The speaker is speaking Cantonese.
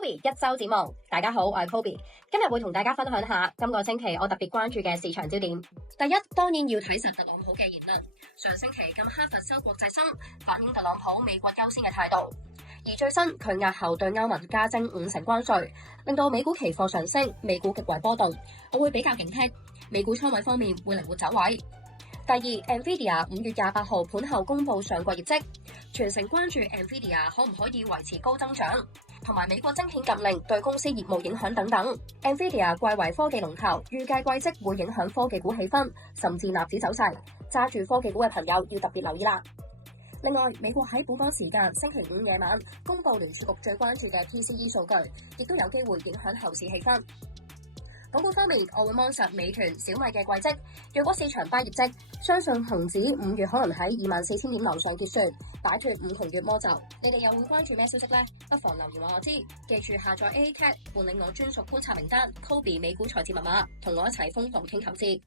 Kobe 一周展望，大家好，我係 Kobe， 今日會同大家分享下今個星期我特別關注嘅市場焦點。第一，當然要睇實特朗普嘅言論。上星期禁哈佛收國際生，反映特朗普美國優先嘅態度。而最新佢押後對歐盟加徵50%關稅，令到美股期貨上升，美股極為波動。我會比較警惕，美股倉位方面會靈活走位。第二 ，NVIDIA 5月28號盤後公佈上季業績，全城關注 NVIDIA 可唔可以維持高增長，同埋美國晶片禁令對公司業務影響等等。NVIDIA 貴為科技龍頭，預計季績會影響科技股氣氛，甚至納指走勢。揸住科技股嘅朋友要特別留意啦。另外，美國喺本港時間星期五夜晚公佈聯儲局最關注嘅 PCE 數據，亦都有機會影響後市氣氛。港股方面，我會望實美團、小米嘅季績。若果市場派業績，相信恒指5月可能喺24,000點樓上結算，擺脫5窮月魔咒。你哋又會關注咩消息呢？不妨留言話我知。記住下載 AACat 換領我專屬觀察名單 Kobe 美股財智密碼，同我一齊瘋狂傾投資。